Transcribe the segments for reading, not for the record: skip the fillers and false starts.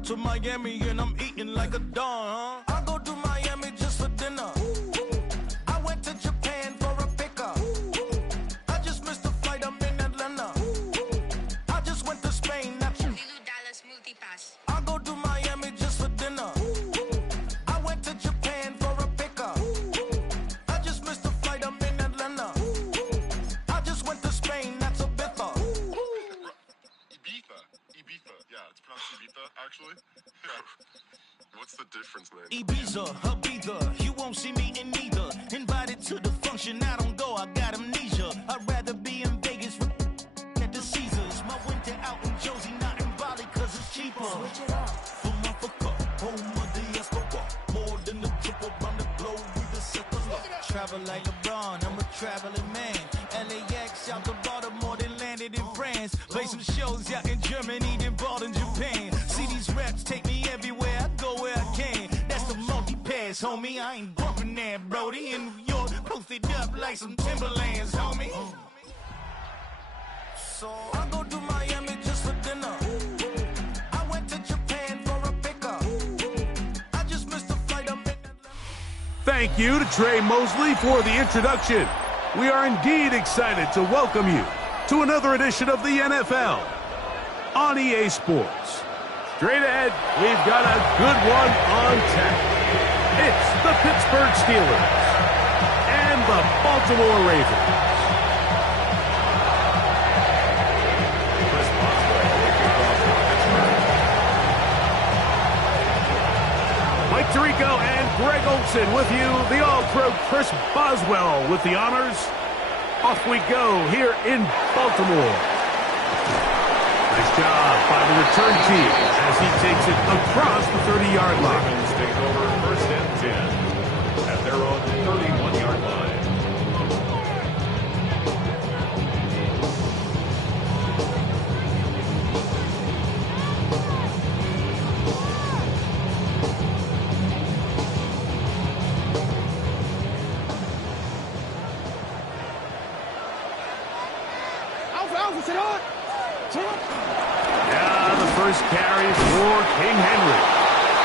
out to Miami and I'm eating like a don, huh? I go to Miami just for dinner. I went to Japan for a pickup. I just missed the flight, I'm in Atlanta. I just went to Spain, that's Dallas Multipass. I go to Miami just for dinner. I went to Japan for a pickup. I just missed the flight, I'm in Atlanta. I just went to Spain, that's Ibiza. Ibiza. Yeah, it's pronounced Ibiza, actually. Yeah. What's the difference, man? Ibiza, Ibiza, you won't see me in neither. Invited to the function, I don't go, I got amnesia. I'd rather be in Vegas at the Caesars. My winter out in Josie, not in Bali, cause it's cheaper. Switch it up. From Africa, home of the Escobar. More than the trip around the globe, we the circle up. Travel like LeBron, I'm a traveling man. LAX out to Baltimore, then landed in France. Play some shows out in Germany, then bought in Japan. See these reps take me everywhere, I go where I can. That's the multi-pass, homie. I ain't bumping that, Brody. In New York, posted up like some Timberlands, homie. So I go to Miami just for dinner. I went to Japan for a pickup. I just missed the flight, I'm in Atlanta. Thank you to Trey Mosley for the introduction. We are indeed excited to welcome you to another edition of the NFL on EA Sports. Straight ahead, we've got a good one on tap. It's the Pittsburgh Steelers and the Baltimore Ravens. Mike Tirico and Greg Olsen with you, the All-Pro Chris Boswell with the honors. Off we go here in Baltimore. Nice job by the return team as he takes it across the 30-yard line. Ravens take over first and 10 at their own 31-yard line. Yeah, the first carry for King Henry.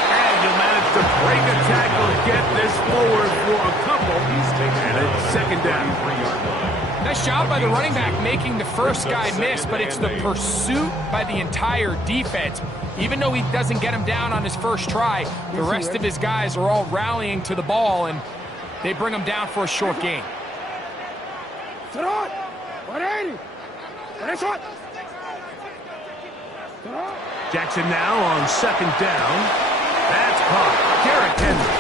And he'll manage to break a tackle and get this forward for a couple. And it's second down. Nice job by the running back making the first guy miss, but it's the pursuit by the entire defense. Even though he doesn't get him down on his first try, the rest of his guys are all rallying to the ball, and they bring him down for a short gain. Jackson now on second down. That's caught. Derrick Henry.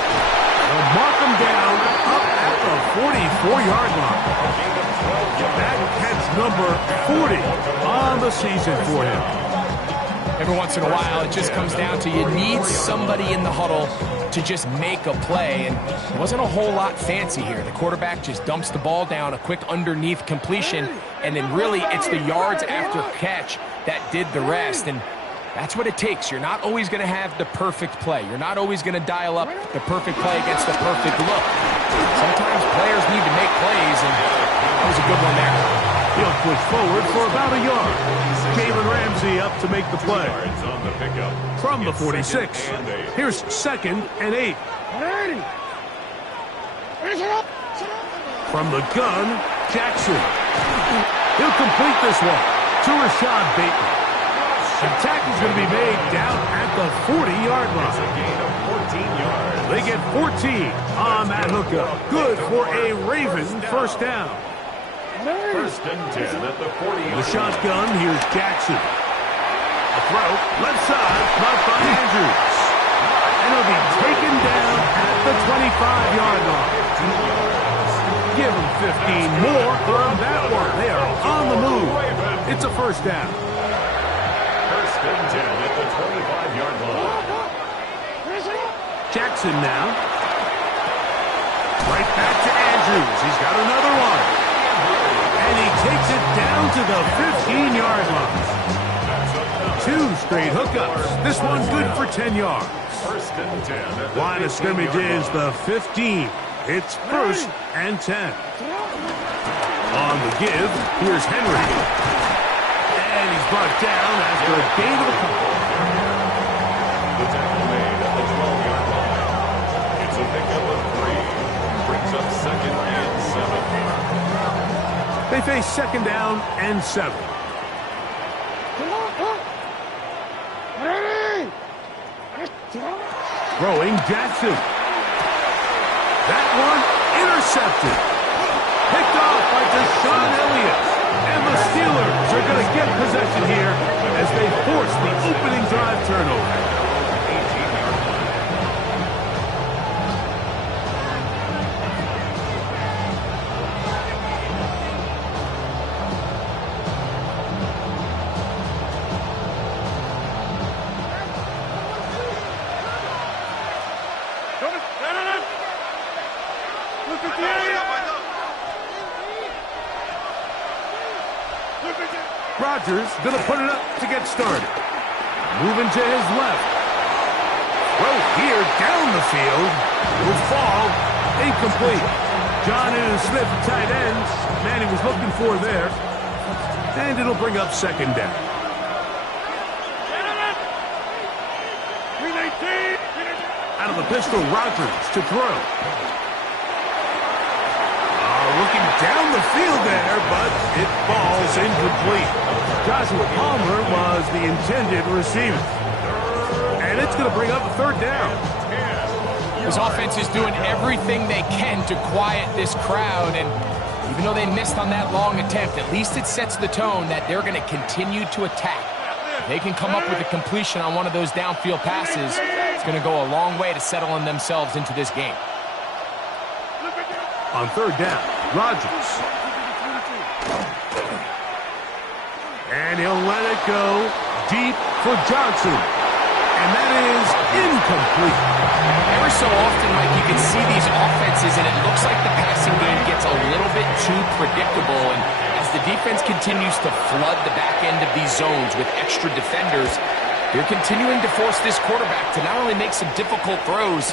They'll mark him down up at the 44-yard line. That's number 40 on the season for him. Every once in a while, it just comes down to you need somebody in the huddle to just make a play, and it wasn't a whole lot fancy here. The quarterback just dumps the ball down, a quick underneath completion, and then really it's the yards after catch that did the rest, and that's what it takes. You're not always going to have the perfect play. You're not always going to dial up the perfect play against the perfect look. Sometimes players need to make plays, and that was a good one there. He'll push forward for about a yard. Jalen Ramsey up to make the play. From the 46, here's second and 8. From the gun, Jackson. He'll complete this one to Rashad Bateman. The tackle's going to be made down at the 40-yard line. They get 14 on that hookup. Good for a Raven first down. First and 10 at the 40. The shotgun, here's Jackson. A throw, left side, caught by Andrews. And he'll be taken down at the 25-yard line. Give him 15 more on that one. They are on the move. It's a first down. First and 10 at the 25-yard line. Jackson now. Right back to Andrews. He's got another one. And he takes it down to the 15-yard line. 2 straight hookups. This one good for 10 yards. First and 10. Line of scrimmage is the 15. It's first and 10. On the give, here's Henry. And he's brought down after a gain of a couple. face second down and 7. Throwing Jackson. That one intercepted. Picked off by Deshaun Elliott. And the Steelers are going to get possession here as they force the opening drive turnover. Rodgers going to put it up to get started. Moving to his left. Throw here down the field. Will fall. Incomplete. Jonnu Smith, tight ends. Man he was looking for there. And it'll bring up second down. Out of the pistol, Rodgers to throw. Looking down the field there, but it falls incomplete. Joshua Palmer was the intended receiver. And it's going to bring up a third down. This offense is doing everything they can to quiet this crowd, and even though they missed on that long attempt, at least it sets the tone that they're going to continue to attack. If they can come up with a completion on one of those downfield passes, it's going to go a long way to settling themselves into this game. On third down, Rodgers. And he'll let it go deep for Johnson. And that is incomplete. Every so often, Mike, you can see these offenses, and it looks like the passing game gets a little bit too predictable. And as the defense continues to flood the back end of these zones with extra defenders, they're continuing to force this quarterback to not only make some difficult throws,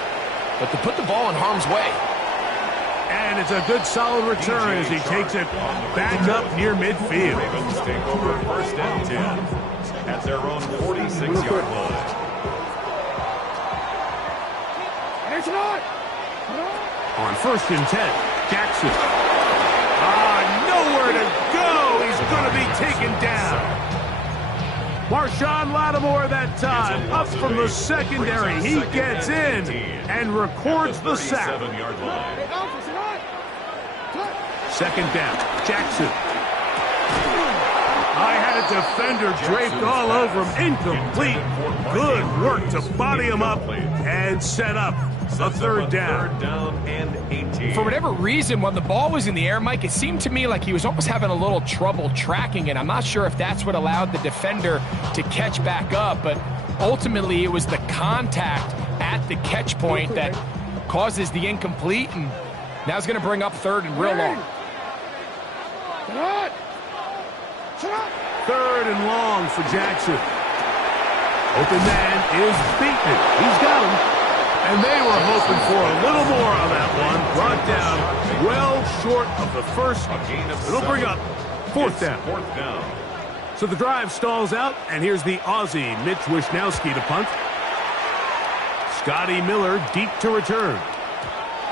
but to put the ball in harm's way. And it's a good solid return as he takes it back up near midfield. Ravens take over first and 10 at their own 46-yard line. On first and 10, Jackson. Nowhere to go. He's going to be taken down. Marshawn Lattimore that time, up from the secondary. He gets in and records the sack. Second down, Jackson. I had a defender draped all over him. Incomplete. Good work to body him up and set up a third down. For whatever reason, when the ball was in the air, Mike, it seemed to me like he was almost having a little trouble tracking it. I'm not sure if that's what allowed the defender to catch back up, but ultimately it was the contact at the catch point that causes the incomplete, and now it's going to bring up third and real long. Third and long for Jackson. Open man is beaten. He's got him. And they were hoping for a little more on that one. Brought down well short of the first. It'll bring up fourth down. So the drive stalls out, and here's the Aussie, Mitch Wishnowski, to punt. Scotty Miller deep to return.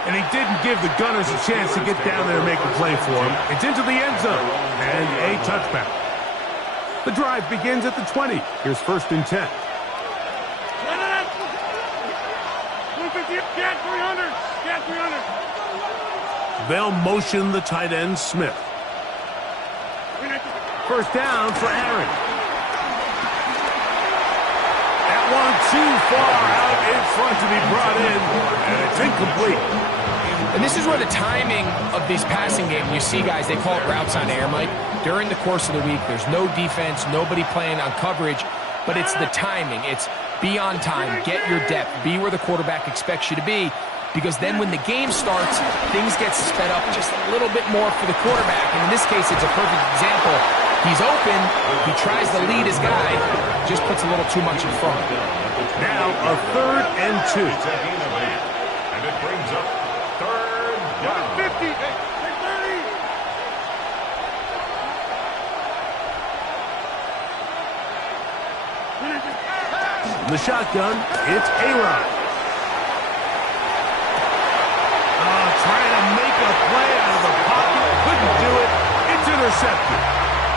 And he didn't give the Gunners a chance to get down there and make a play for him. It's into the end zone, and a touchback. The drive begins at the 20. Here's first and 10. They'll motion the tight end, Smith. First down for Aaron. That one too far out in front to be brought in, and it's incomplete. And this is where the timing of these passing games, you see guys, they call it routes on air, Mike. During the course of the week, there's no defense, nobody playing on coverage, but it's the timing. It's be on time, get your depth, be where the quarterback expects you to be, because then when the game starts, things get sped up just a little bit more for the quarterback. And in this case, it's a perfect example. He's open, he tries to lead his guy, just puts a little too much in front. Now a third and 2. And it brings up third down. 50. The shotgun, it's A-Rod. Trying to make a play out of the pocket, couldn't do it. It's intercepted.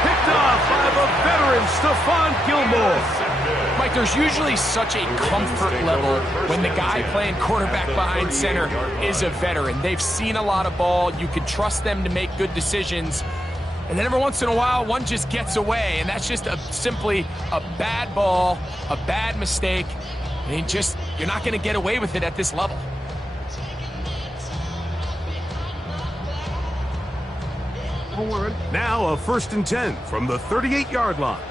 Picked off by the veteran Stephon Gilmore. Mike, there's usually such a comfort level when the guy playing quarterback behind center is a veteran. They've seen a lot of ball. You can trust them to make good decisions. And then every once in a while, one just gets away, and that's just simply a bad ball, a bad mistake. I mean, you're not going to get away with it at this level. Now a 1st and 10 from the 38-yard line.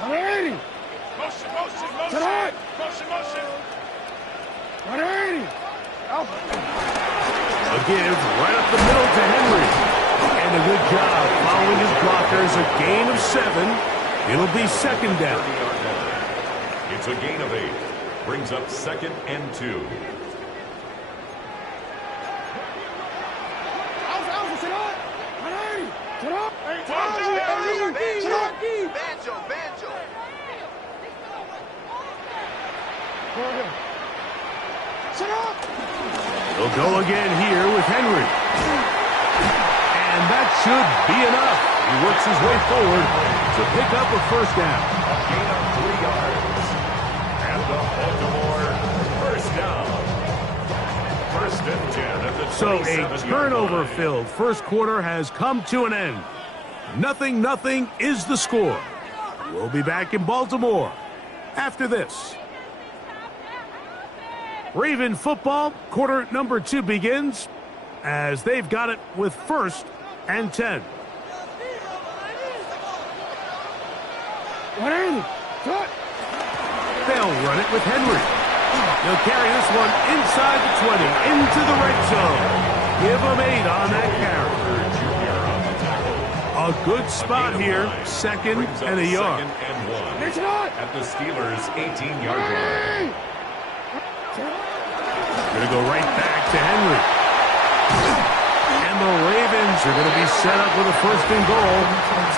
Motion. A give right up the middle to Henry. And a good job following his blockers. A gain of 7. It'll be 2nd down. It's a gain of 8. Brings up 2nd and 2. He'll go again here with Henry. And that should be enough. He works his way forward to pick up a 1st down. A gain of 3 yards. And the Baltimore 1st down. 1st and 10 at the 27-yard So a turnover line. filled 1st quarter has come to an end. 0-0 is the score. We'll be back in Baltimore after this. Raven football, quarter number 2 begins as they've got it with 1st and 10. They'll run it with Henry. He'll carry this one inside the 20, into the red zone. Give him 8 on that carry. A good spot here, 2nd and a yard. 2nd and 1 at the Steelers' 18-yard line. Gonna go right back to Henry. And the Ravens are gonna be set up with a 1st and goal.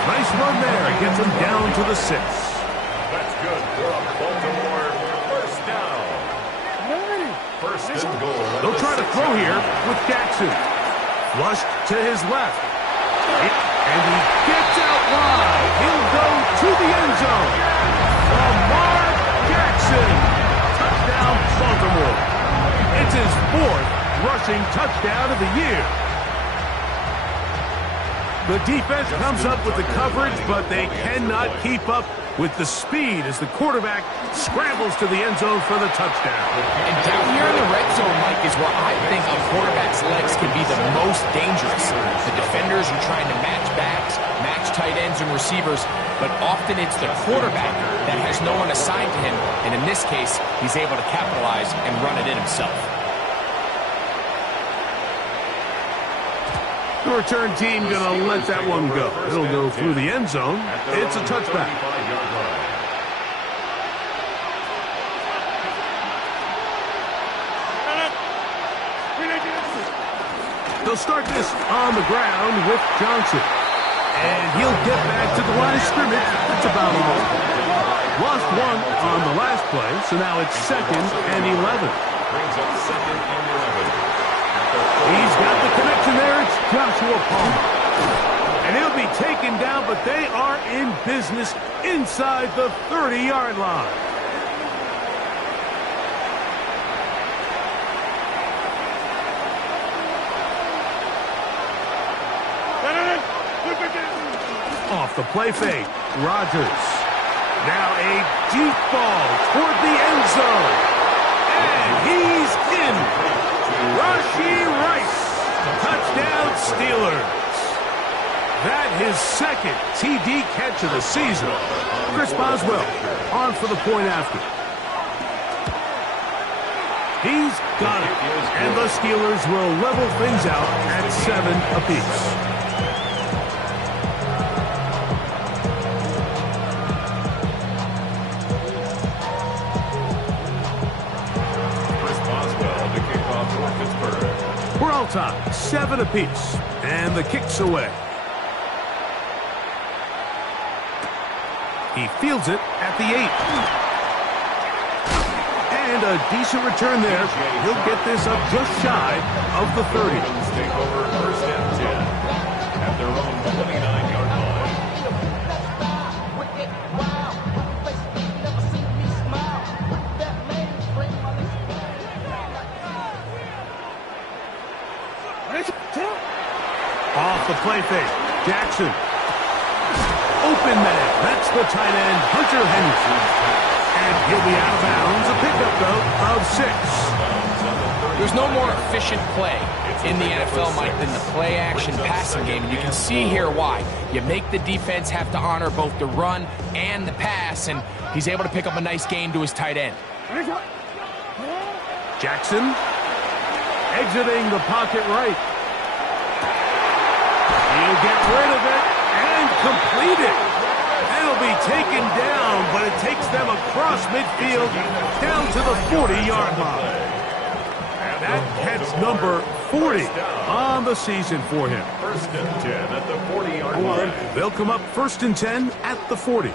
Nice run there. Gets them down to the 6. That's good for a Baltimore 1st down. 1st and goal. They'll try to throw here with Jackson. Flushed to his left. And he gets out wide. He'll go to the end zone. Lamar Jackson. Touchdown, Baltimore. It's his 4th rushing touchdown of the year. The defense comes up with the coverage, but they cannot keep up with the speed as the quarterback scrambles to the end zone for the touchdown. And down here in the red zone, Mike, is where I think a quarterback's legs can be the most dangerous. The defenders are trying to match backs, match tight ends and receivers, but often it's the quarterback that has no one assigned to him, and in this case, he's able to capitalize and run it in himself. The return team gonna let that one go. It'll go through the end zone. It's a touchback. They'll start this on the ground with Johnson. And he'll get back to the line of scrimmage. It's about all. Lost 1 on the last play, so now it's 2nd and 11. Brings up 2nd and 11. He's got the connection there. It's Joshua Palmer. And he'll be taken down, but they are in business inside the 30-yard line. Off the play fake, Rodgers. Now a deep ball toward the end zone. And he's in. Rashee Rice. Touchdown Steelers. That his 2nd TD catch of the season. Chris Boswell on for the point after. He's got it. And the Steelers will level things out at 7 apiece. We're all tied, 7 apiece, and the kick's away. He fields it at the 8. And a decent return there. He'll get this up just shy of the 30. Take over 1st and 10 at their own 29-yard line. Off the play fake. Jackson. Open man. That's the tight end, Hunter Henry. And he'll be out of bounds. A pickup, though, of 6. There's no more efficient play in the NFL, Mike, than the play-action passing game. And you can see here why. You make the defense have to honor both the run and the pass, and he's able to pick up a nice gain to his tight end. Jackson exiting the pocket right. He'll get rid of it and complete it. That'll be taken down, but it takes them across midfield down to the 40-yard line. That catch number 40 on the season for him. 1st and 10 at the 40-yard line. They'll come up 1st and 10 at the 40.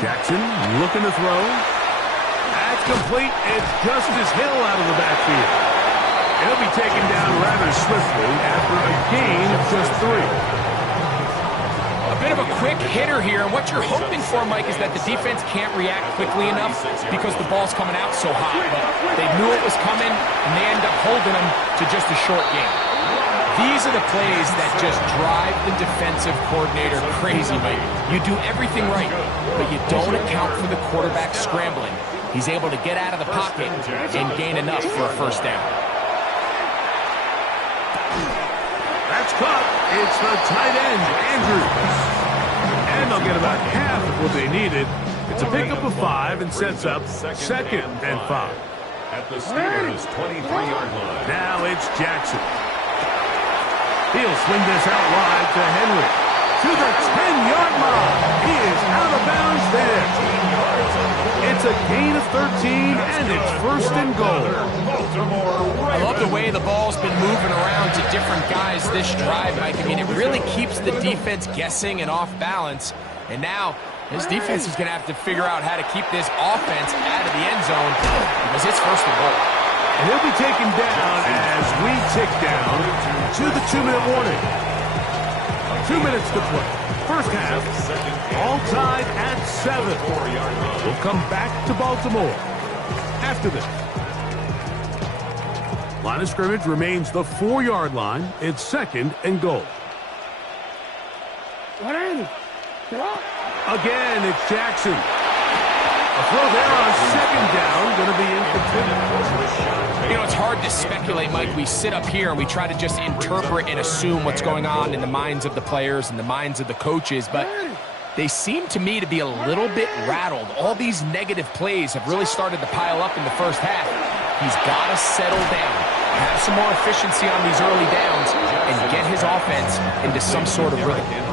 Jackson looking to throw. That's complete. It's Justice Hill out of the backfield. He'll be taken down rather swiftly after a gain of just 3. A bit of a quick hitter here, and what you're hoping for, Mike, is that the defense can't react quickly enough because the ball's coming out so hot. But they knew it was coming, and they end up holding them to just a short game. These are the plays that just drive the defensive coordinator crazy, Mike. You do everything right, but you don't account for the quarterback scrambling. He's able to get out of the pocket and gain enough for a 1st down. That's caught. It's the tight end, Andrews. And they'll get about half of what they needed. It's a pickup of 5 and sets up 2nd and 5. At the Steelers' 23-yard line. Now it's Jackson. He'll swing this out wide to Henry. To the 10-yard line. He is out of bounds there. It's a gain of 13, and it's 1st and goal. I love the way the ball's been moving around to different guys this drive, Mike. I mean, it really keeps the defense guessing and off balance. And now, this defense is going to have to figure out how to keep this offense out of the end zone because it's 1st and goal. And he'll be taken down as we tick down to the 2-minute warning. 2 minutes to play. 1st half, all tied at 7. We'll come back to Baltimore after this. Line of scrimmage remains the 4-yard line. It's 2nd and goal. Again, it's Jackson. A throw there on 2nd down, going to be incomplete. You know, it's hard to speculate, Mike. We sit up here and we try to just interpret and assume what's going on in the minds of the players and the minds of the coaches, but they seem to me to be a little bit rattled. All these negative plays have really started to pile up in the 1st half. He's got to settle down, have some more efficiency on these early downs, and get his offense into some sort of rhythm.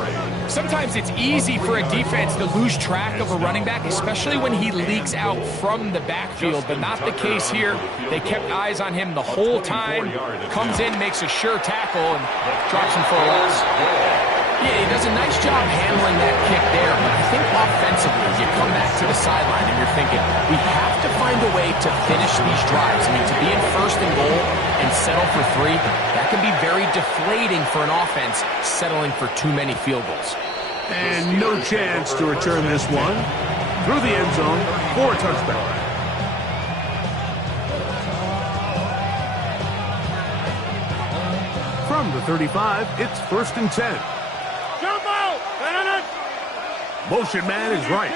Sometimes it's easy for a defense to lose track of a running back, especially when he leaks out from the backfield, but not the case here. They kept eyes on him the whole time. Comes in, makes a sure tackle, and drops him for a loss. Yeah, he does a nice job handling that kick there, but I think offensively, you come back to the sideline and you're thinking, we have to find a way to finish these drives. I mean, to be in 1st and goal and settle for 3, that can be very deflating for an offense settling for too many field goals. And no chance to return this one through the end zone for a touchdown. From the 35, it's 1st and 10. Motion man is Rice.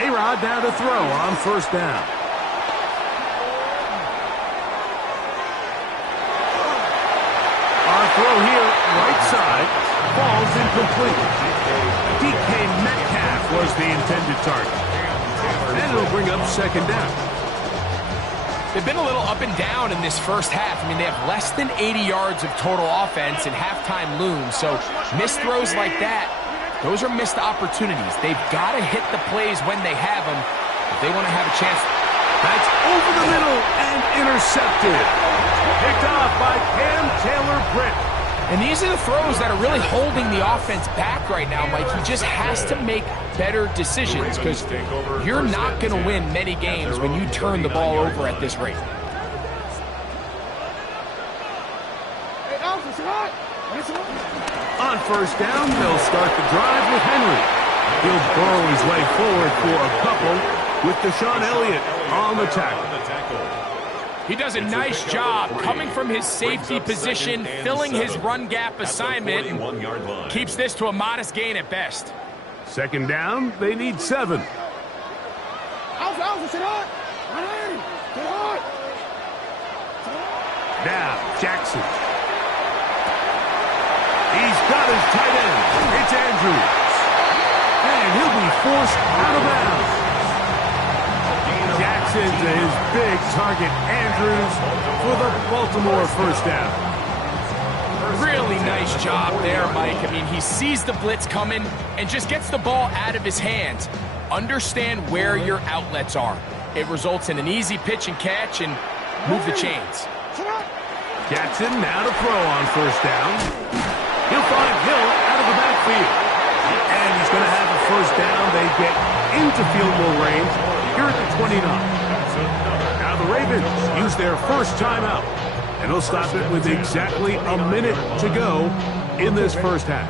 A-Rod down to throw on 1st down. Our throw here, right side, falls incomplete. DK Metcalf was the intended target. And it'll bring up 2nd down. They've been a little up and down in this 1st half. I mean, they have less than 80 yards of total offense and halftime looms. So missed throws like that, those are missed opportunities. They've got to hit the plays when they have them if they want to have a chance. That's over the middle and intercepted. Picked off by Cam Taylor-Britt. And these are the throws that are really holding the offense back right now, Mike. He just has to make better decisions because you're not going to win many games when you turn the ball over at this rate. On first down, they'll start the drive with Henry. He'll burrow his way forward for a couple with Deshaun Elliott on the tackle. He does a nice job coming from his safety position, filling his run gap assignment, and keeps this to a modest gain at best. Second down, they need 7. Now, Jackson. He's got his tight end. It's Andrews. And he'll be forced out of bounds. Jackson to his big target, Andrews, for the Baltimore first down. Really nice job there, Mike. I mean, he sees the blitz coming and just gets the ball out of his hands. Understand where your outlets are. It results in an easy pitch and catch and move the chains. Jackson now to throw on first down. He'll find Hill out of the backfield. And he's going to have a first down. They get into field goal range here at the 29. Now the Ravens use their first timeout. And they'll stop it with exactly a minute to go in this first half.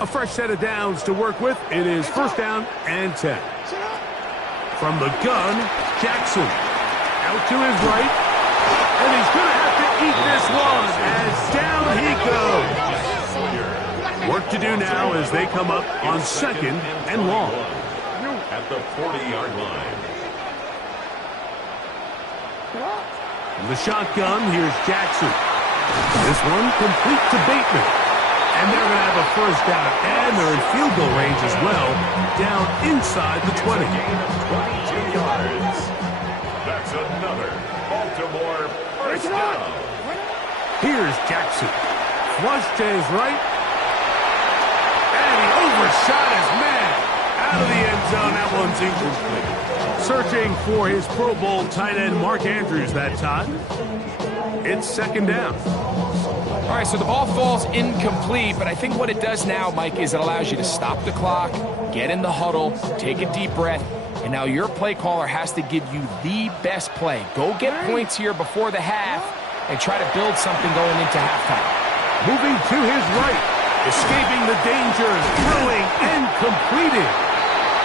A fresh set of downs to work with. It is first down and 10. From the gun, Jackson out to his right. And he's going to have to eat this one as down he goes. Work to do now as they come up on second and long. At the 40-yard line. From the shotgun, here's Jackson. This one complete to Bateman. And they're going to have a first down, and they're in field goal range as well, down inside the 20. 22 yards. That's another Baltimore first down. Here's Jackson. Flush to his right. And he overshot his man. Out of the end zone, that one's incomplete. Searching for his Pro Bowl tight end, Mark Andrews, that time. It's second down. All right, so the ball falls incomplete, but I think what it does now, Mike, is it allows you to stop the clock, get in the huddle, take a deep breath, and now your play caller has to give you the best play. Go get points here before the half and try to build something going into halftime. Moving to his right, escaping the dangers, throwing and completing.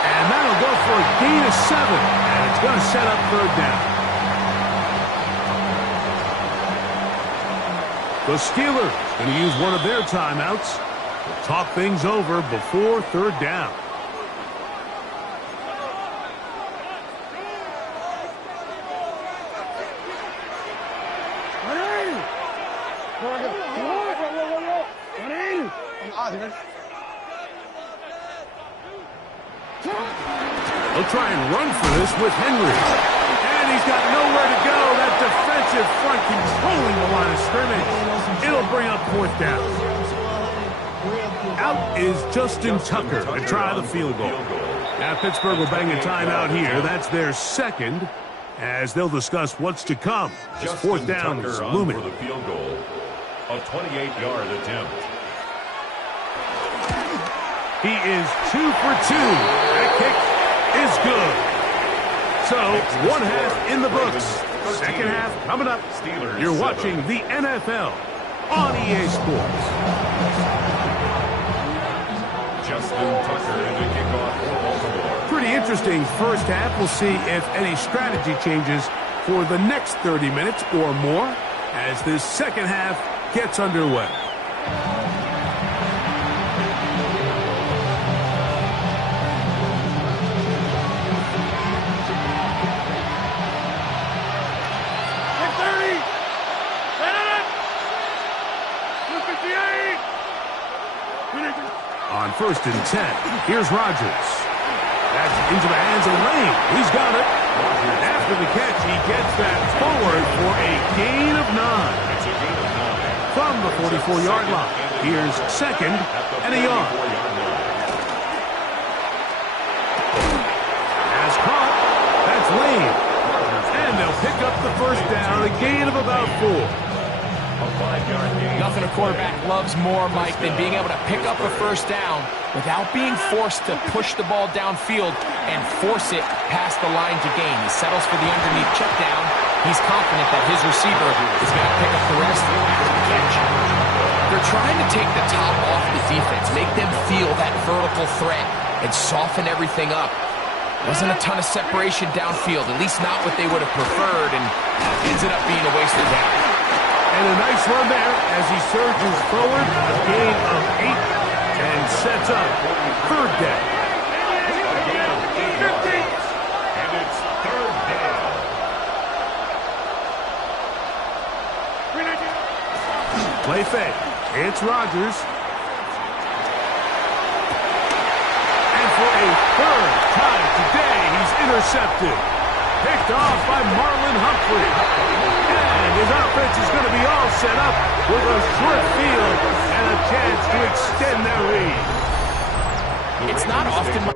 And that'll go for a gain of 7, and it's going to set up third down. The Steelers going to use one of their timeouts to talk things over before third down. They'll try and run for this with Henry. And he's got nowhere to go. That defensive front controlling the line of scrimmage. It'll bring up fourth down. Out is Justin Tucker to try the field goal. Now Pittsburgh will bang a timeout here. That's their second, as they'll discuss what's to come. This fourth down is looming. For the field goal. A 28-yard attempt. He is 2 for 2. That kick is good. So, one half in the books. Second half coming up. You're watching the NFL on EA Sports. Justin Tucker in the kickoff for Baltimore. Pretty interesting first half. We'll see if any strategy changes for the next 30 minutes or more as this second half gets underway. On first and 10, here's Rodgers. That's into the hands of Lane. He's got it. And after the catch, he gets that forward for a gain of 9. From the 44-yard line, here's second and a yard. As caught, that's Lane. And they'll pick up the first down, a gain of about 4. A 5-yard gain. Nothing a quarterback loves more, Mike, than being able to pick up a first down without being forced to push the ball downfield and force it past the line to gain. He settles for the underneath check down. He's confident that his receiver is going to pick up the rest after the catch. They're trying to take the top off the defense, make them feel that vertical threat, and soften everything up. Wasn't a ton of separation downfield, at least not what they would have preferred, and ended up being a waste of down. And a nice run there as he surges forward, a gain of 8, and sets up third down. And it's third down. Play fake. It's Rodgers. And for a third time today, he's intercepted. Picked off by Marlon Humphrey. And his offense is going to be all set up with a short field and a chance to extend their lead. It's not often...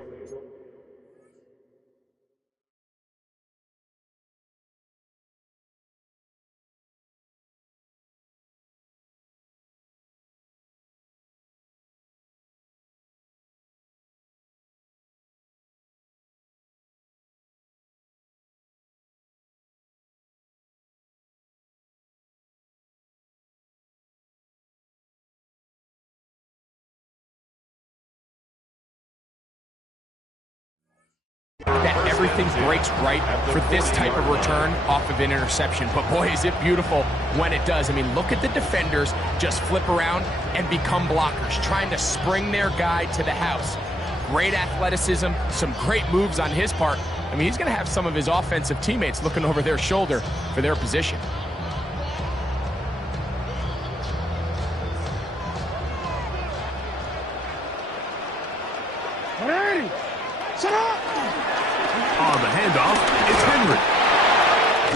that everything breaks right for this type of return off of an interception. But boy, is it beautiful when it does. I mean, look at the defenders just flip around and become blockers, trying to spring their guy to the house. Great athleticism, some great moves on his part. I mean, he's going to have some of his offensive teammates looking over their shoulder for their position. Hey! Set up! On the handoff, it's Henry.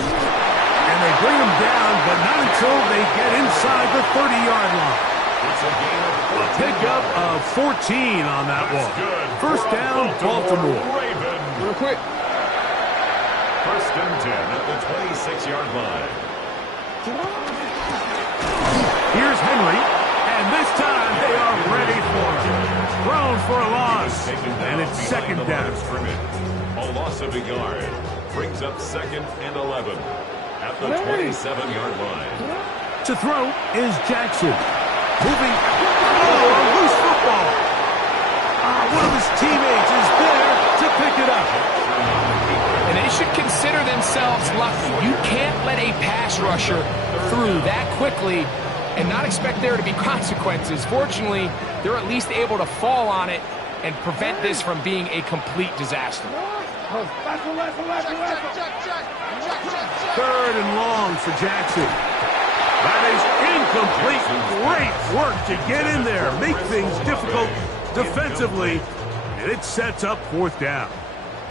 And they bring him down, but not until they get inside the 30-yard line. It's a gain of 14. A pickup of 14 on that one. First down, Baltimore. Real quick. First and 10 at the 26-yard line. Here's Henry, and this time they are ready for him. Thrown for a loss, and it's second down. A loss of a yard brings up second and 11 at the 27-yard line. To throw is Jackson. Moving. Oh, a loose football. One of his teammates is there to pick it up. And they should consider themselves lucky. You can't let a pass rusher through that quickly and not expect there to be consequences. Fortunately, they're at least able to fall on it and prevent this from being a complete disaster. Third and long for Jackson. That is incomplete. Great work to get in there, make things difficult defensively, and it sets up fourth down.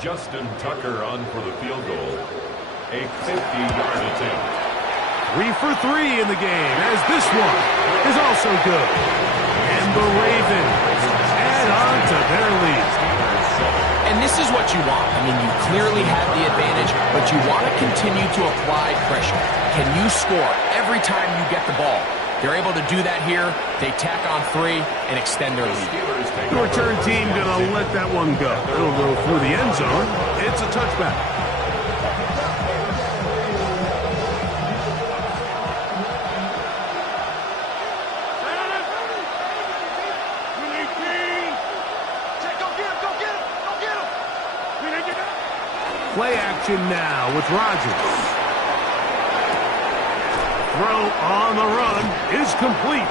Justin Tucker on for the field goal. A 50-yard attempt. 3 for 3 in the game, as this one is also good. And the Ravens add on to their lead. And this is what you want. I mean, you clearly have the advantage, but you want to continue to apply pressure. Can you score every time you get the ball? They're able to do that here. They tack on 3 and extend their lead. The return team going to let that one go. It'll go through the end zone. It's a touchback. Play action now with Rodgers. Throw on the run is complete.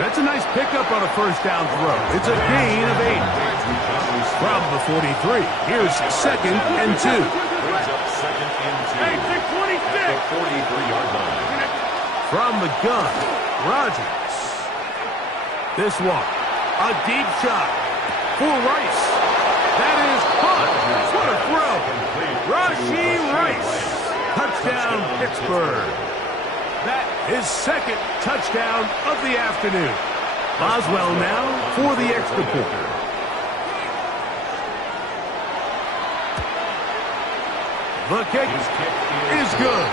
That's a nice pickup on a first down throw. It's a gain of 8. From the 43, here's second and 2. Second and 2. At the 43-yard line. From the gun, Rodgers. This one, a deep shot for Rice. That is caught. What a throw. Rashee Rice. Touchdown, Pittsburgh. That is second touchdown of the afternoon. Boswell now for the extra point. The kick is good.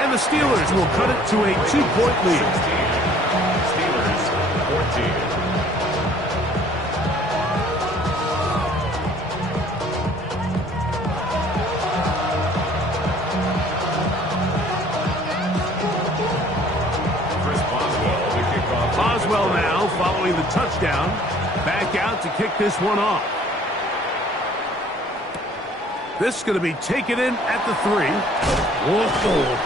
And the Steelers will cut it to a 2-point lead. Steelers 14. Boswell now following the touchdown. Back out to kick this one off. This is going to be taken in at the 3. Whoa.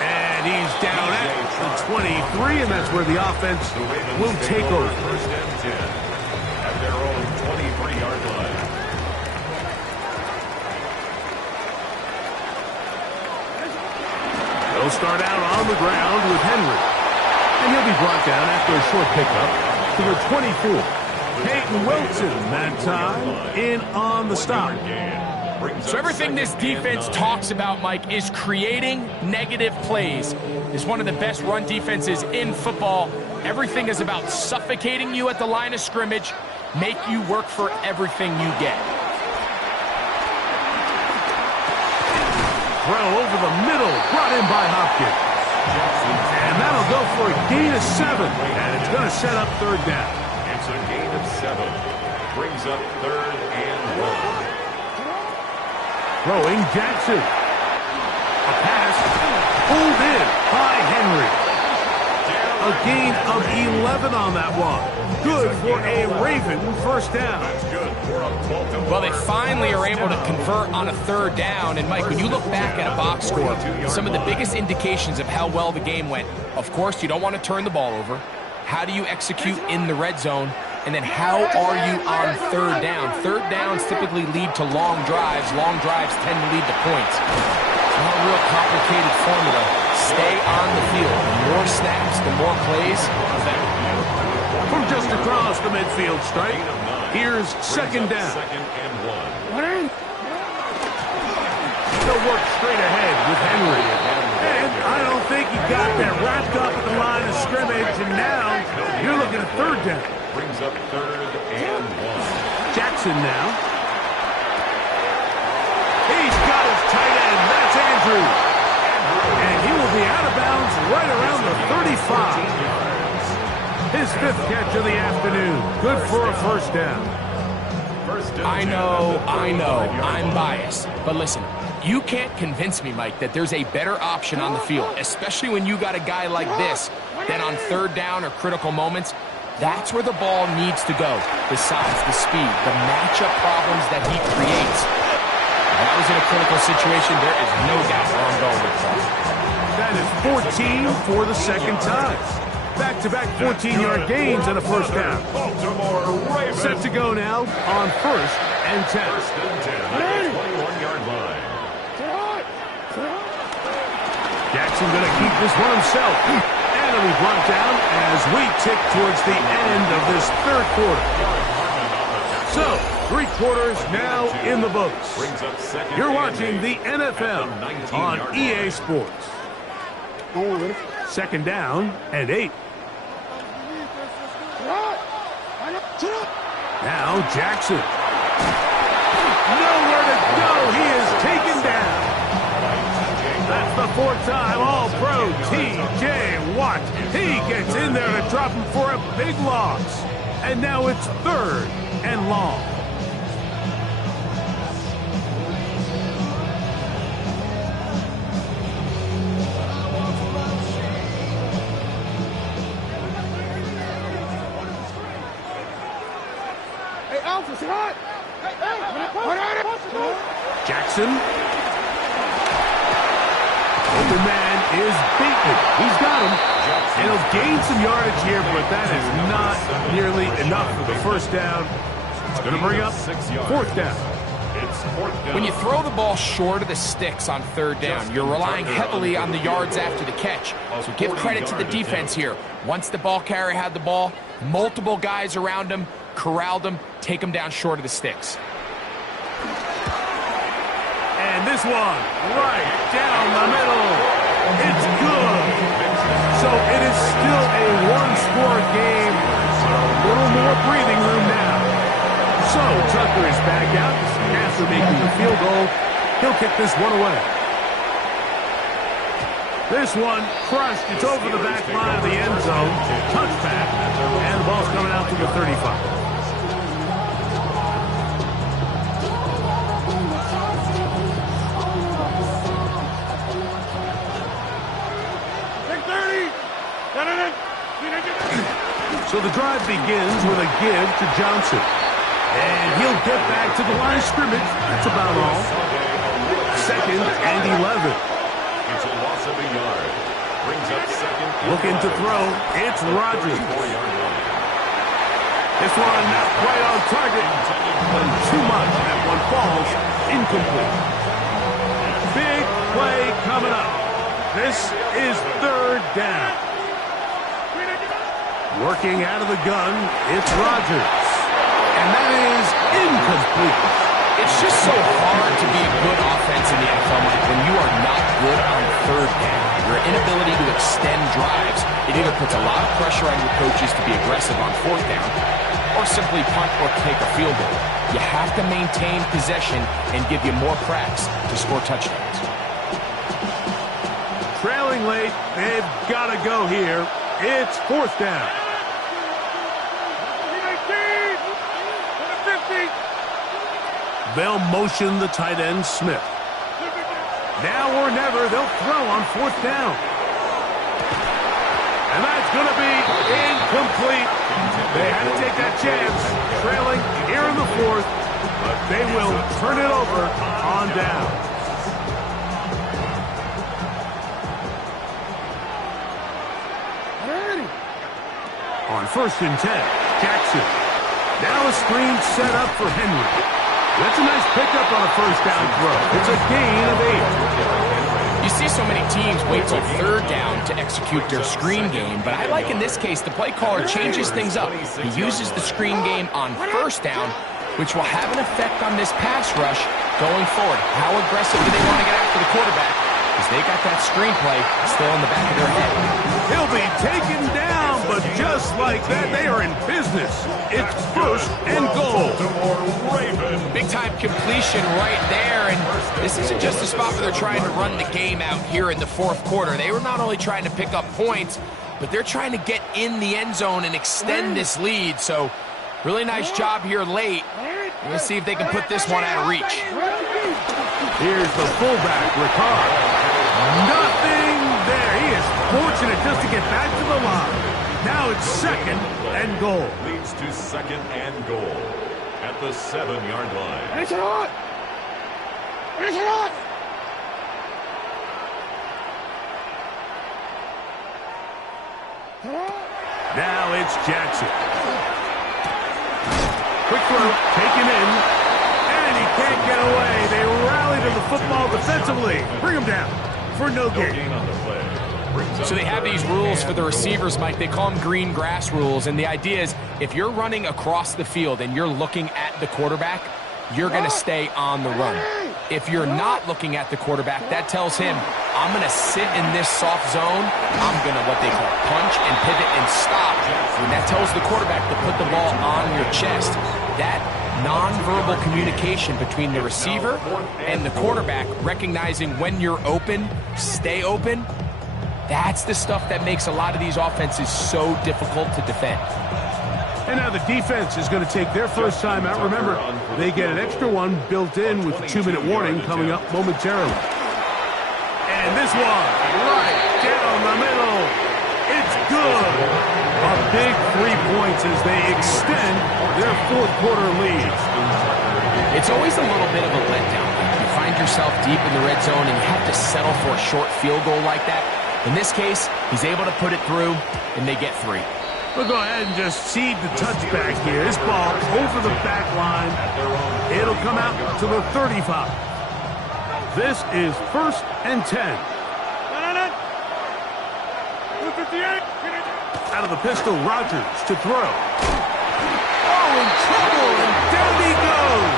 And he's down at the 23, and that's where the offense will take over. First and 10 at their own 23-yard line. They'll start out on the ground with Henry. And he'll be brought down after a short pickup to the 24. Peyton Wilson that time in on the stop. So everything this defense talks about, Mike, is creating negative plays. It's one of the best run defenses in football. Everything is about suffocating you at the line of scrimmage, make you work for everything you get. Throw over the middle, brought in by Hopkins. And that'll go for a gain of 7. And it's going to set up third down. It's a gain of 7. Brings up third and 1. Throwing Jackson. A pass pulled in by Henry. A gain of 11 on that one. Good for a Raven first down. Well, they finally are able to convert on a third down. And, Mike, when you look back at a box score, some of the biggest indications of how well the game went, of course, you don't want to turn the ball over. How do you execute in the red zone? And then how are you on third down? Third downs typically lead to long drives. Long drives tend to lead to points. It's not a real complicated formula. Stay on the field. The more snaps, the more plays, the better. From just across the midfield stripe, here's second down. They'll work straight ahead with Henry. And I don't think he got that wrapped up at the line of scrimmage, and now you're looking at third down. Brings up third and 1. Jackson now. He's got his tight end. That's Andrews. And he will be out of bounds right around the 35. His 5th catch of the afternoon. Good for a first down. I know, I'm biased. But listen, you can't convince me, Mike, that there's a better option on the field, especially when you got a guy like this, that on third down or critical moments, that's where the ball needs to go. Besides the speed, the matchup problems that he creates. If I was in a critical situation, there is no doubt where I'm going with that. That is 14 for the second time. Back-to-back 14-yard gains and a first down. Set to go now on first and 10. First and 10 at the 21-yard line. Jackson going to keep this one himself. And it'll be brought down as we tick towards the end of this third quarter. So, 3 quarters now in the books. You're watching the NFL on EA Sports. Second down and 8. Now Jackson. Nowhere to go. He is taken down. That's the 4th time All-Pro T.J. Watt. He gets in there to drop him for a big loss. And now it's third and long. Jackson. Open man is beaten. He's got him. And he'll gain some yardage here, but that is not nearly enough for the first down. It's going to bring up 4th down. When you throw the ball short of the sticks on third down, you're relying heavily on the yards after the catch. So give credit to the defense here. Once the ball carrier had the ball, multiple guys around him, corralled him, take him down short of the sticks. And this one, right down the middle. It's good. So it is still a one-score game. A little more breathing room now. So Tucker is back out after making the field goal. He'll kick this one away. This one crushed. It's over the back line of the end zone. Touchback. And the ball's coming out to the 35. So the drive begins with a give to Johnson. And he'll get back to the line of scrimmage. That's about all. 2nd and 11. It's a loss of a yard. Brings up 2nd. Looking to throw. It's Rodgers. This one not quite on target. But too much. That one falls incomplete. Big play coming up. This is 3rd down. Working out of the gun, it's Rodgers. And that is incomplete. It's just so hard to be a good offense in the NFL, Mike, when you are not good on 3rd down. Your inability to extend drives, it either puts a lot of pressure on your coaches to be aggressive on 4th down, or simply punt or take a field goal. You have to maintain possession and give you more cracks to score touchdowns. Trailing late, they've got to go here. It's 4th down. They'll motion the tight end, Smith. Now or never, they'll throw on 4th down. And that's going to be incomplete. They had to take that chance, trailing here in the 4th, but they will turn it over on down. On 1st and 10, Jackson. Now a screen set up for Henry. That's a nice pickup on a 1st down throw. It's a gain of 8. You see so many teams wait till 3rd down to execute their screen game, but I like in this case the play caller changes things up. He uses the screen game on 1st down, which will have an effect on this pass rush going forward. How aggressive do they want to get after the quarterback? Because they got that screenplay still in the back of their head. He'll be taken down, but just like that, they are in business. It's 1st and goal. Big-time completion right there, and this isn't just a spot where they're trying to run the game out here in the 4th quarter. They were not only trying to pick up points, but they're trying to get in the end zone and extend this lead. So, really nice job here late. Let's see if they can put this one out of reach. Here's the fullback, Ricard. Nothing there. He is fortunate just to get back to the line. Now it's 2nd and goal. Leads to 2nd and goal at the 7-yard line. Now it's Jackson. Quick throw, taken in, and he can't get away. They rally to the football defensively. Bring him down for no gain. On the play. So they have these rules for the receivers, Mike. They call them green grass rules, and the idea is if you're running across the field and you're looking at the quarterback, you're going to stay on the run. If you're not looking at the quarterback, that tells him, I'm going to sit in this soft zone. I'm going to, what they call, punch and pivot and stop. And that tells the quarterback to put the ball on your chest. That nonverbal communication between the receiver and the quarterback, recognizing when you're open, stay open, that's the stuff that makes a lot of these offenses so difficult to defend. And now the defense is going to take their first time out. Remember, they get an extra one built in with the 2-minute warning coming up momentarily. And this one, right down the middle. It's good. A big 3 points as they extend their 4th quarter lead. It's always a little bit of a letdown. You find yourself deep in the red zone and you have to settle for a short field goal like that. In this case, he's able to put it through, and they get 3. We'll go ahead and just seed the touchback here. This ball over the back line. It'll come out to the 35. This is 1st and 10. Out of the pistol, Rodgers to throw. Oh, in trouble, and down he goes.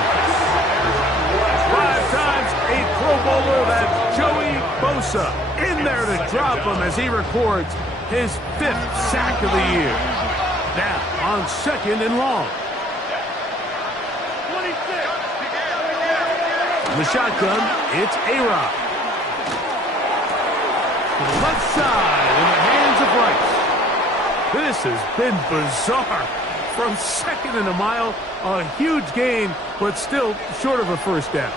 5 times a Pro Bowler, that's Joey Bosa. In there to drop him as he records his 5th sack of the year. Now on 2nd and long. The shotgun, it's A-Rod. to the left side in the hands of Rice. This has been bizarre. From second and a mile, a huge gain, but still short of a first down.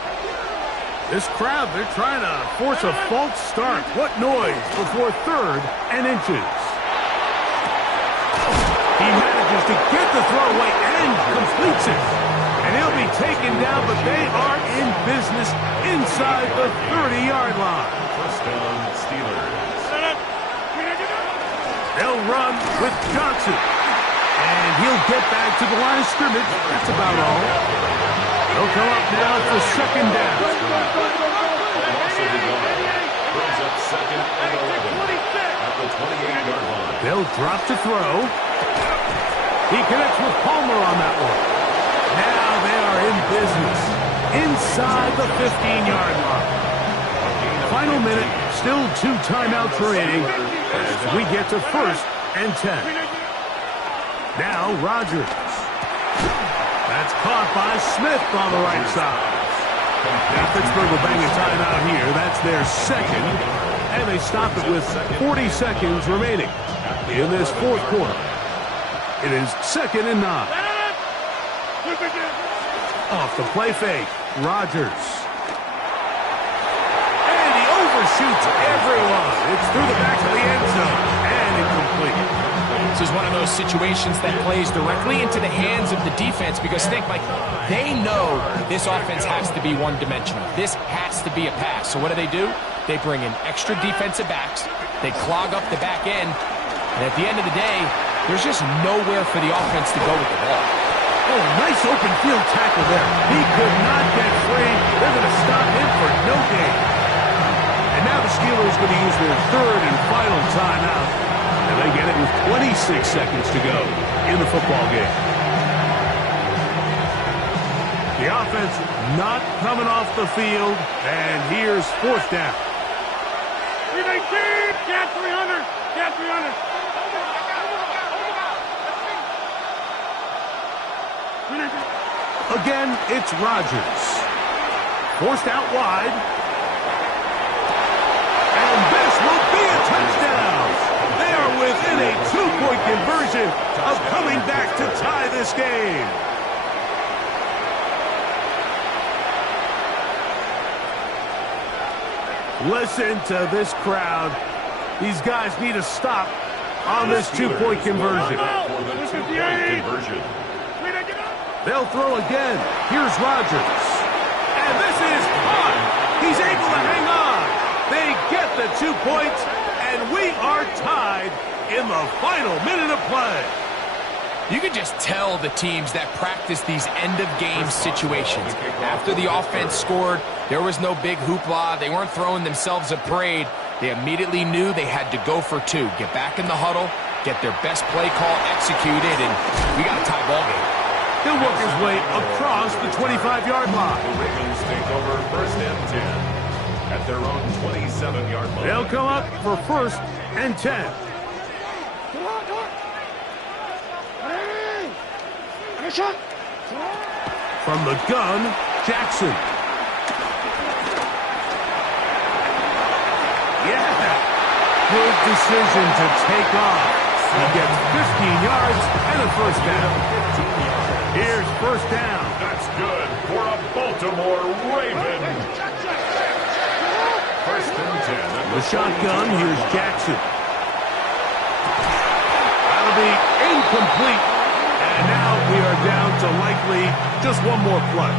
This crowd, they're trying to force a false start. What noise before third and inches. He manages to get the throw away and completes it. And he'll be taken down, but they are in business inside the 30-yard line. First down, Steelers. They'll run with Johnson. And he'll get back to the line of scrimmage. That's about all. They'll come up now for second down. Brings up second and 11 at the 28-yard line. They'll drop to throw. He connects with Palmer on that one. Now they are in business inside the 15-yard line. Final minute, still 2 timeouts remaining as we get to first and 10. Now Rodgers. That's caught by Smith on the right side. Now Pittsburgh will bang a timeout here. That's their second. And they stop it with 40 seconds remaining in this fourth quarter. It is second and 9. Off the play fake, Rodgers. And he overshoots everyone. It's through the back of the end zone and incomplete. This is one of those situations that plays directly into the hands of the defense because think, like, they know this offense has to be one-dimensional. This has to be a pass. So what do? They bring in extra defensive backs. They clog up the back end. And at the end of the day, there's just nowhere for the offense to go with the ball. Oh, nice open field tackle there. He could not get free. They're going to stop him for no gain. And now the Steelers going to use their third and final timeout. And they get it with 26 seconds to go in the football game. The offense not coming off the field, and here's fourth down. 319, cat 300, cat 300. Again, it's Rodgers. Forced out wide. And this will be a touchdown. They are within a 2-point conversion of coming back to tie this game. Listen to this crowd. These guys need a stop on this 2-point conversion. They'll throw again. Here's Rodgers. And this is caught. He's able to hang on. They get the 2 points, and we are tied in the final minute of play. You can just tell the teams that practice these end-of-game situations. After the offense scored, there was no big hoopla. They weren't throwing themselves a parade. They immediately knew they had to go for 2. Get back in the huddle, get their best play call executed, and we got a tie ball game. He'll work his way across the 25-yard line. The Ravens take over first and 10 at their own 27-yard line. They'll come up for first and 10. From the gun, Jackson. Yeah, good decision to take off. He gets 15 yards and a first down. Here's first down. That's good for a Baltimore Raven. First and 10. The shotgun, here's Jackson. That'll be incomplete. And now we are down to likely just one more play.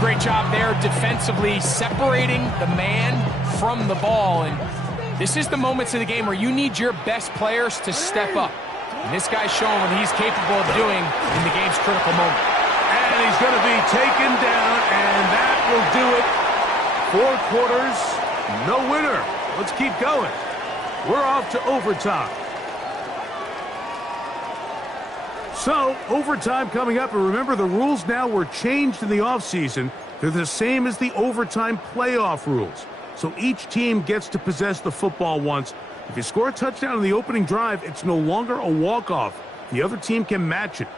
Great job there defensively, separating the man from the ball. And this is the moments of the game where you need your best players to step up. And this guy's showing what he's capable of doing in the game's critical moment. And he's going to be taken down, and that will do it. 4 quarters, no winner. Let's keep going. We're off to overtime. So, overtime coming up, and remember the rules now were changed in the offseason. They're the same as the overtime playoff rules. So each team gets to possess the football once. If you score a touchdown in the opening drive, it's no longer a walk-off. The other team can match it.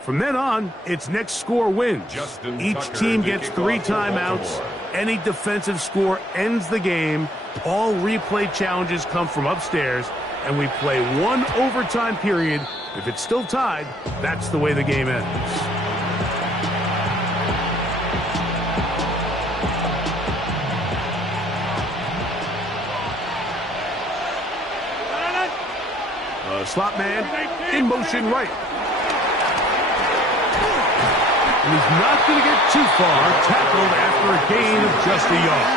From then on, it's next score wins. Each team gets 3 timeouts, any defensive score ends the game. All replay challenges come from upstairs, and we play one overtime period. If it's still tied, that's the way the game ends. Slot man in motion right. And he's not going to get too far. Tackled after a gain of just a yard.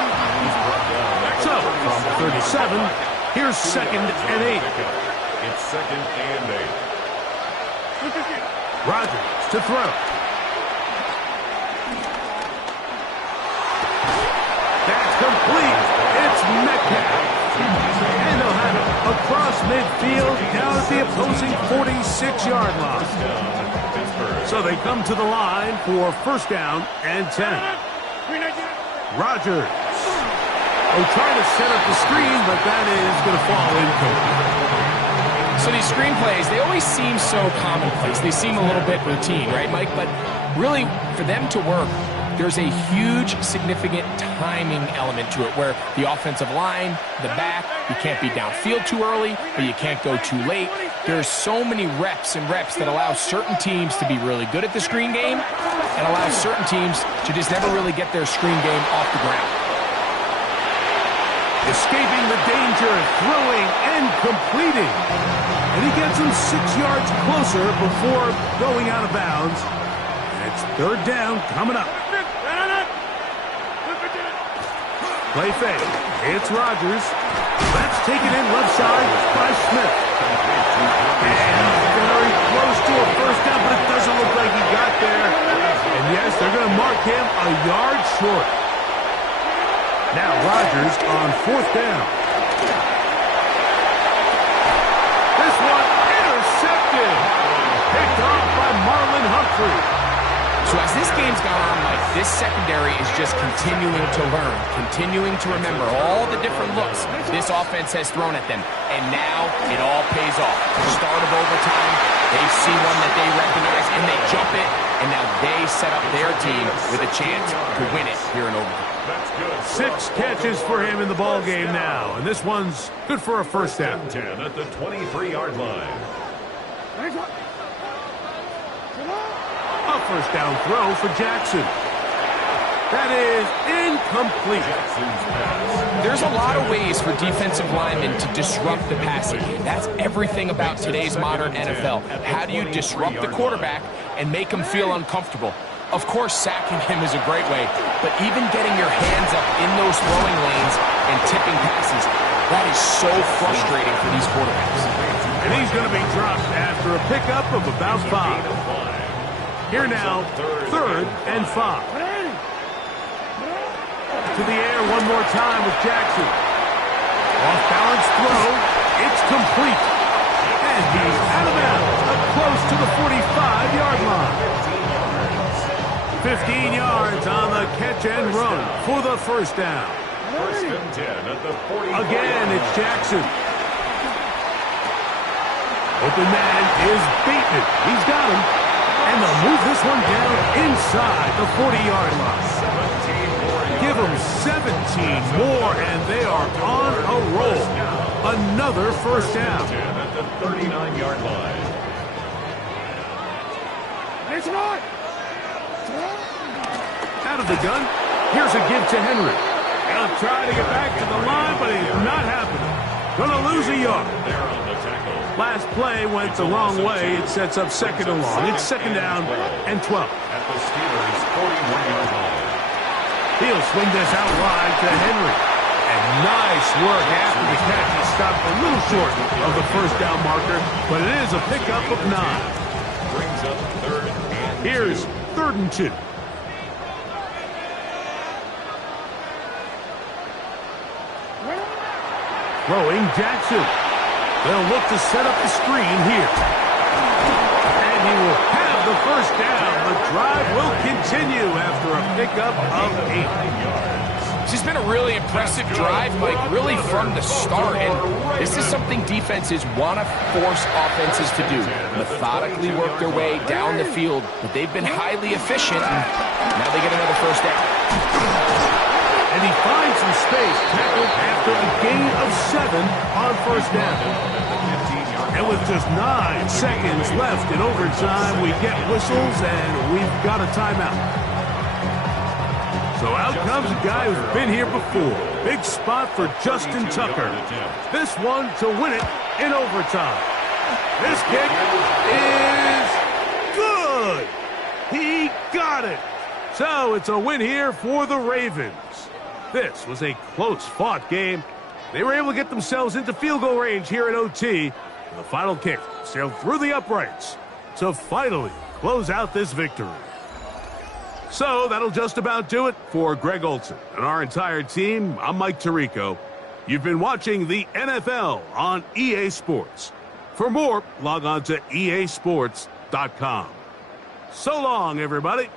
So, from 37, here's 2nd and 8. It's 2nd and 8. Rodgers to throw. That's complete. It's Metcalf. And they'll have it across midfield down at the opposing 46-yard line. So they come to the line for 1st down and 10. Rodgers. Trying to set up the screen, but that is going to fall incomplete. So these screenplays, they always seem so commonplace. They seem a little bit routine, right, Mike? But really, for them to work, there's a huge, significant timing element to it where the offensive line, the back, you can't be downfield too early, but you can't go too late. There's so many reps and reps that allow certain teams to be really good at the screen game and allow certain teams to just never really get their screen game off the ground. Escaping the danger, throwing and completing. And he gets him 6 yards closer before going out of bounds. It's 3rd down coming up. Play fake. It's Rodgers. That's taken in left side by Smith. And very close to a 1st down, but it doesn't look like he got there. And yes, they're going to mark him a yard short. Now Rodgers on 4th down. This one intercepted. Picked off by Marlon Humphrey. So as this game's gone on, Mike, this secondary is just continuing to learn, continuing to remember all the different looks this offense has thrown at them. And now it all pays off. Start of overtime, they see one that they recognize, and they jump it. And now they set up their team with a chance to win it here in overtime. That's good. 6 catches for him in the ball game now. And this one's good for a 1st down. 10 at the 23-yard line. A 1st down throw for Jackson. That is incomplete. There's a lot of ways for defensive linemen to disrupt the passing game. That's everything about today's modern NFL. How do you disrupt the quarterback and make him feel uncomfortable? Of course, sacking him is a great way, but even getting your hands up in those throwing lanes and tipping passes, that is so frustrating for these quarterbacks. And he's going to be dropped after a pickup of about 5. Here now, 3rd and 5. To the air one more time with Jackson. Off-balance throw. It's complete. And he's out of bounds, up close to the 45-yard line. 15 yards on the catch and run for the 1st down. 1st and 10 at the 40. Again, it's Jackson. Open man is Bateman. He's got him. And they'll move this one down inside the 40-yard line. Give them 17 more, and they are on a roll. Another 1st down. At the 39-yard line. Out of the gun, here's a give to Henry. He'll try to get back to the line, but he's not happening. Gonna lose a yard. There on the tackle. Last play went the wrong way. It sets up 2nd and long. It's 2nd down and 12. At the Steelers' 41-yard line. He'll swing this out wide to Henry. And nice work after the catch. He stopped a little short of the 1st down marker, but it is a pickup of 9. Brings up 3rd and 2. Here's 3rd and 2. Throwing Jackson. They'll look to set up the screen here. And he will have the 1st down. The drive will continue after a pickup of 8. This has been a really impressive drive, Mike, really from the start. And this is something defenses want to force offenses to do. Methodically work their way down the field. But they've been highly efficient. And now they get another 1st down. And he finds some space, tackled after a gain of 7 on first down. And with just 9 seconds left in overtime, we get whistles and we've got a timeout. So out comes a guy who's been here before. Big spot for Justin Tucker. This one to win it in overtime. This kick is good. He got it. So it's a win here for the Ravens. This was a close-fought game. They were able to get themselves into field goal range here at OT. The final kick sailed through the uprights to finally close out this victory. So that'll just about do it for Greg Olson and our entire team. I'm Mike Tirico. You've been watching the NFL on EA Sports. For more, log on to easports.com. So long, everybody.